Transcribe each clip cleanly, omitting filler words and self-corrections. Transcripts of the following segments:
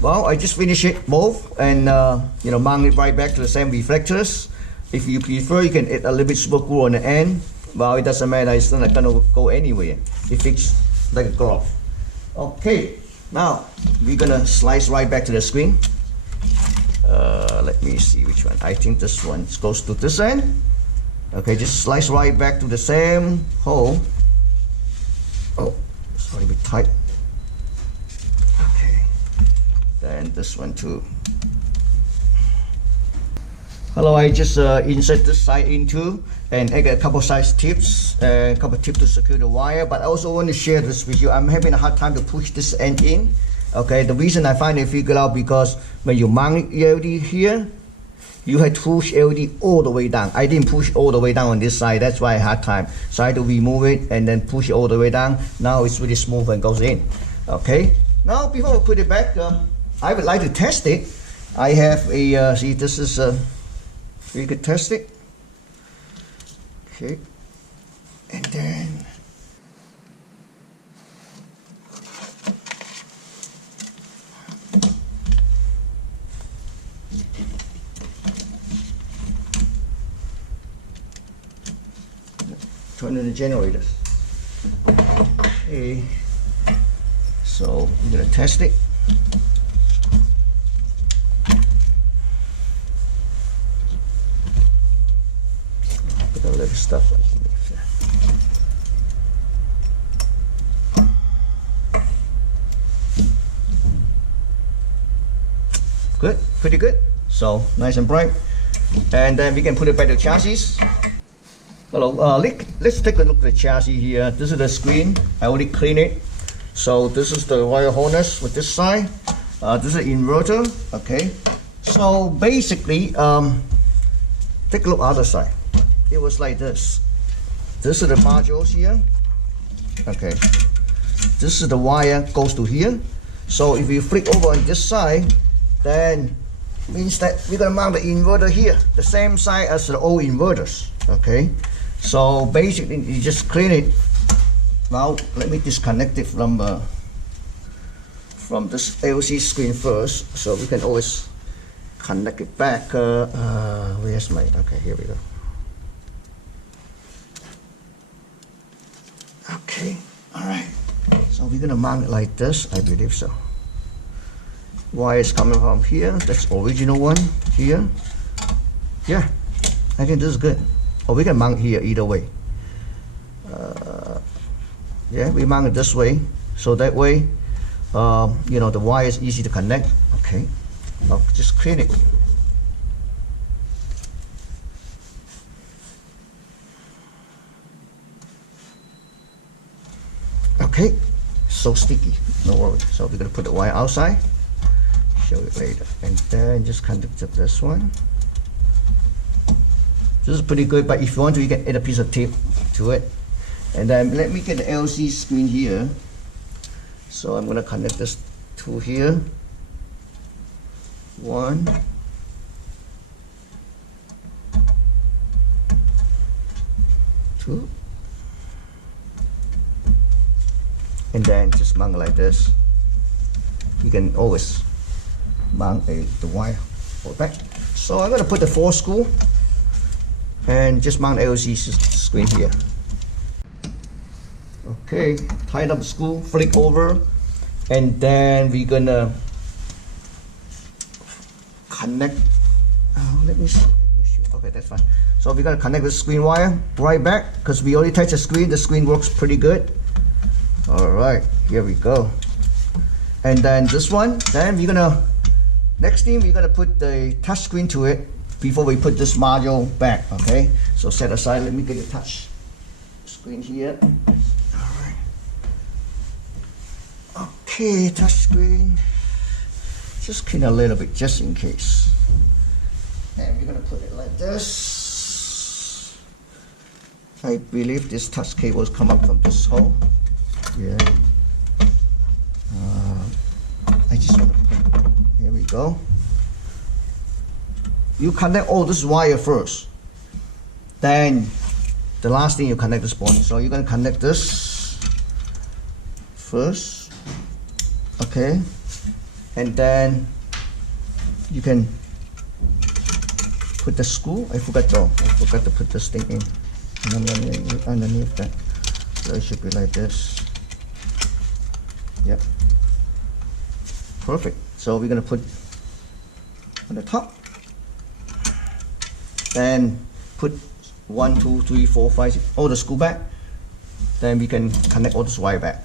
Well, I just finished it both and mount it right back to the same reflectors. If you prefer, you can add a little bit super glue on the end. Well, it doesn't matter, it's not gonna go anywhere. It fits like a glove. Okay, now we're gonna slice right back to the screen. Let me see which one. I think this one goes to this end. Okay, just slice right back to the same hole. Oh, it's a little bit tight. Okay, then this one too. Hello, I just insert this side into and I got a couple size tips and a couple tips to secure the wire, but I also want to share this with you. I'm having a hard time to push this end in. Okay, the reason I finally figured out because when you mount LED here, you had to push LED all the way down. I didn't push all the way down on this side, that's why I had time. So I had to remove it and then push it all the way down. Now it's really smooth and goes in. Okay, now before I put it back, I would like to test it. I have a, see this is, we could test it. Okay, and then turn on the generators. Okay, so we're gonna test it. Put a little stuff on here. Good, pretty good. So nice and bright, and then we can put it back to the chassis. Hello, let's take a look at the chassis here. This is the screen. I already cleaned it. So this is the wire harness with this side. This is the inverter. Okay. So basically, take a look other side. It was like this. This is the modules here. Okay. This is the wire goes to here. So if you flick over on this side, then means that we're gonna mount the inverter here, the same side as the old inverters. Okay. So basically, you just clean it. Now let me disconnect it from this LC screen first, so we can always connect it back. Where's my? Okay, here we go. Okay, all right. So we're gonna mount it like this. I believe so. Wire is coming from here. That's original one here. Yeah, I think this is good. Or we can mount here either way. Yeah, we mount it this way, so that way, the wire is easy to connect. Okay, now just clean it. Okay, so sticky, no worries. So we're gonna put the wire outside. Show it later, and then just connect to this one. This is pretty good, but if you want to, you can add a piece of tape to it. And then let me get the LC screen here. So I'm going to connect this to here. 1, 2, and then just mount it like this. You can always mount the wire back. So I'm going to put the 4 screw and just mount LC screen here. Okay, tighten up the screw, flick over, and then we're gonna connect. Let me see. Okay, that's fine. So we're gonna connect the screen wire right back because we already touched the screen. The screen works pretty good. All right, here we go. And then this one, then we're gonna, next thing we're gonna put the touch screen to it before we put this module back. Okay, so set aside. Let me get the touch screen here. All right. Okay, touch screen. Just clean a little bit just in case. And we're gonna put it like this. I believe this touch cables come up from this hole. Yeah. I just want to put it. Here we go. You connect all this wire first. Then the last thing you connect this point. So you're gonna connect this first. Okay. and then you can put the screw. I forgot to put this thing in underneath that. So it should be like this. Yep. Perfect. So we're gonna put on the top and put 1, 2, 3, 4, 5, 6, all the screw back. Then we can connect all this wire back.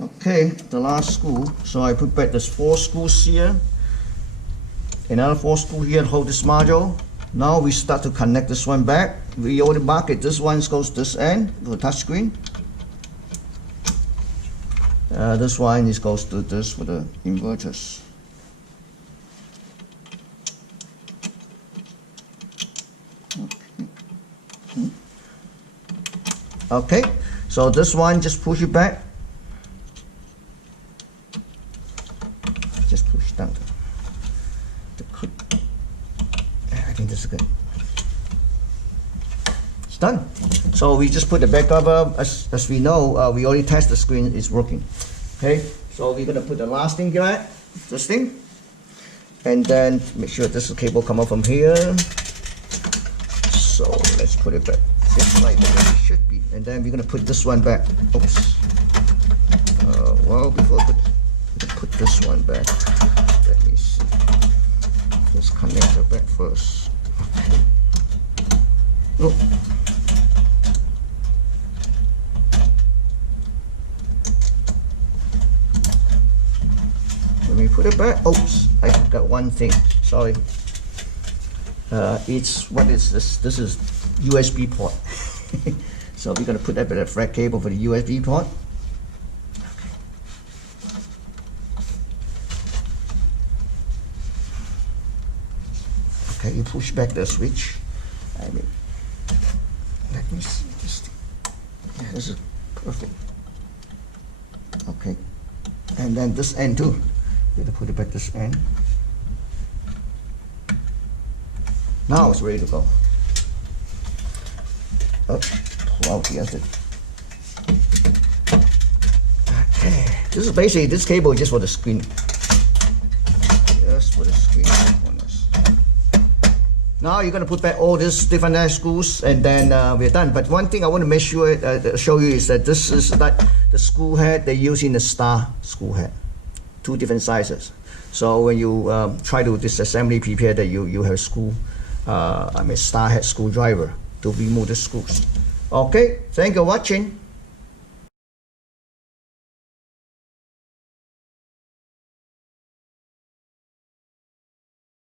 Okay, the last screw. So I put back this 4 screws here. Another 4 screw here to hold this module. Now we start to connect this one back. We already mark it. This one goes this end to the touch screen. This one goes to this for the inverters. Okay, so this one just push it back. Just push down the clip. I think this is good. It's done. So we just put the back cover. As we know, we already test the screen is working. Okay, so we're gonna put the last thing here, this thing, and then make sure this cable come out from here. So let's put it back just like that it should be, and then we're gonna put this one back. Oops. Well, before I put this one back, let me see. Let's connect it back first. Okay. Oh. Let me put it back. Oops, I forgot one thing. Sorry. What is this? This is USB port. So we're gonna put that bit of flat cable for the USB port. Okay, you push back the switch. Let me see this thing. Yeah, this is perfect. Okay, and then this end too. You have to put it back this end. Now it's ready to go. Oh, pull out the other. Okay, this is basically, this cable is just for the screen. Just for the screen components. Now you're gonna put back all these different screws, and then we're done. But one thing I want to make sure show you is that this is like the screw head they use in the star screw head. 2 different sizes. So when you try to disassembly prepare that you have screw, star head screwdriver to remove the screws. Okay, thank you for watching.